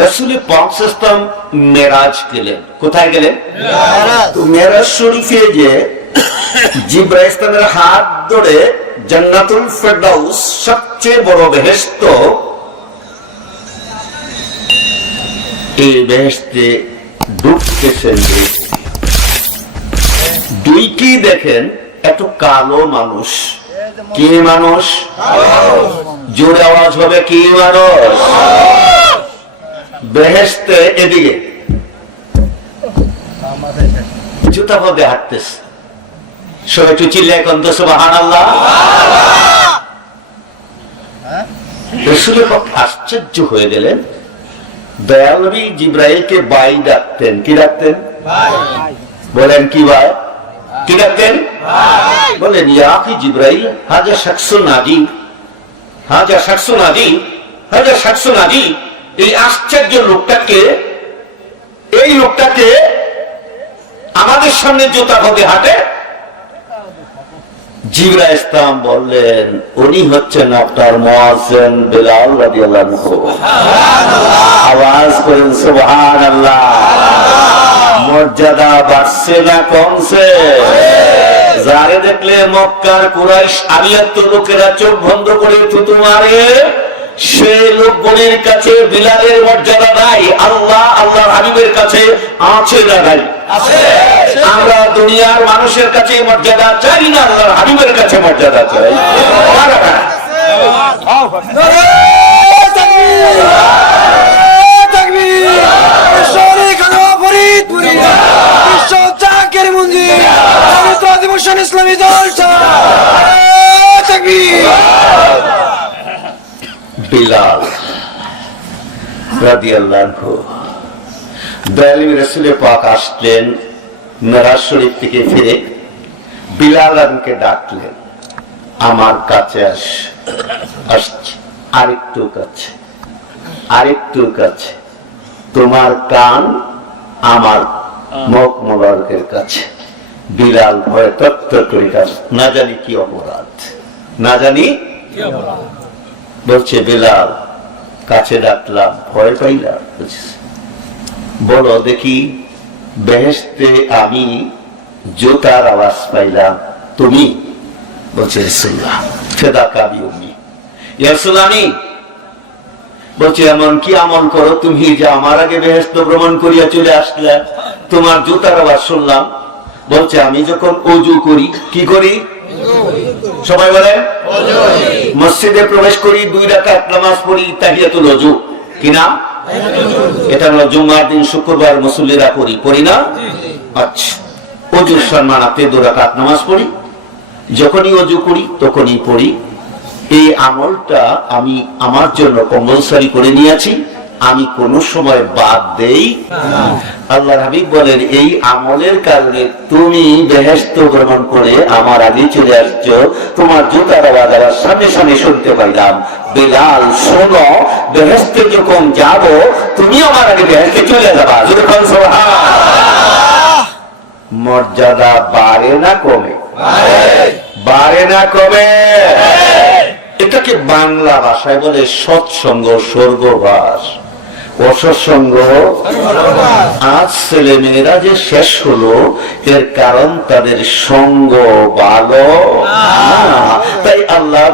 রাসূল পাক সাল্লাল্লাহু আলাইহি ওয়াসাল্লাম মেরাজ গেলেন। কোথায় গেলেন? তো মেরাজ শরীফে যে জিবরাইল ইসলামের হাত ধরে জান্নাতুল ফেরদাউস সবচেয়ে বড় বেহেশত, এই বেহেশতে ঢুকতেছেন। দুই কি দেখেন, এত কালো মানুষ। কি মানুষ? জোরে আওয়াজ হবে, কি মানুষ? বেহেশতে এদিকে জুতা পদে হাঁটতেছে। সবাই একটু চিল্লায় কন্ত সুবহানাল্লাহ। রাসূল পাক আশ্চর্য হয়ে গেলেন। দয়াল নবী জিবরাইলকে ভাই ডাকতেন। কি ডাকতেন? বলেন কি ভাই? কি ডাকতেন? বলেন ইয়া আখি জিবরাইল, হাজা শাখসুন আজীব, হাজা শাখসুন আজীব, হাজা শাখসুন আজীব। এই আশ্চর্য লোকটাকে, এই লোকটাকে আমাদের সামনে জুতা পদে হাঁটে। জিবরাইল ইসলাম বললেন উনি হচ্ছেন আপনার মুয়াজ্জিন বিলাল রাদিয়াল্লাহু আনহু। আওয়াজ করেন সুবহানাল্লাহ। মর্যাদা বাড়ছে না কমছে? যারে দেখলে মক্কার কুরাইশ আলিয়াত লোকেরা চোখ বন্ধ করে থুতু মারে, সেই লোকগুলির কাছে বিলালের মর্যাদা নাই। আল্লাহ আল্লাহর হাবিবের কাছে আছে না নাই? আমরা দুনিয়ার মানুষের কাছে মর্যাদা চাই না, আল্লাহর হাবিবের কাছে মর্যাদা চাই। ইসলামী দল বিলাল রাদিয়াল্লাহু আনহু, দয়ালু রাসূল পাক আসলেন মেরাজ শরীফ থেকে ফিরে। বিলাল রাদিকে ডাকলেন, আমার কাছে আসছে, আরেকটু কাছে, আরেকটু কাছে। তোমার কান আমার মুখ মোবারকের কাছে। বিলাল ভয়ে তত্তর করে কাছে, না জানি কি অপরাধ, না জানি বলছে। বিলাল কাছে ডাকলাম, ভয় পাইলাম। বলো দেখি, বেহেশতে আমি জুতার আওয়াজ পাইলাম, তুমি? বলছে রাসূলুল্লাহ ফিদাকা বিউম্মি, ইয়া রাসূলুল্লাহ আমি। বলছে এমন কি আমল করো তুমি যে আমার আগে বেহেশত ভ্রমণ করিয়া চলে আসলে? তোমার জুতার আওয়াজ শুনলাম। বলছে আমি যখন ওযু করি, কি করি? সবাই বলেন মসজিদে প্রবেশ করি, 2 রাকাত নামাজ পড়ি, তাহিয়াতুল ওযু। কি নাম? এটা হলো জুমার দিন, শুক্রবার মুসল্লিরা পড়ি না? আচ্ছা, ওযুর সম্মানার্থে 2 রাকাত নামাজ পড়ি। যখনই ওযু করি তখনই পড়ি। এই আমলটা আমি আমার জন্য কম্পালসারি করে নিয়েছি, আমি কোন সময় বাদ দেই না। আল্লাহর হাবিব বলেন এই আমলের কারণে তুমি বেহেশত ভ্রমণ করে আমার আগে চলে আসছো। তোমার জুতার আওয়াজ আমার সামনে সামনে শুনতে পাইলাম। বিলাল শোনো, বেহেশতে যখন যাব তুমি আমার আগে বেহেশতে চলে যাবা। যখন সুবহানাল্লাহ। মর্যাদা বাড়ে না কমে? বাড়ে না কমে? এটাকে বাংলা ভাষায় বলে সৎসঙ্গ স্বর্গবাস, অসৎসঙ্গ। আজ ছেলে মেয়েরা যে শেষ হলো, এর কারণ তাদের সঙ্গ ভালো না। তাই আল্লাহ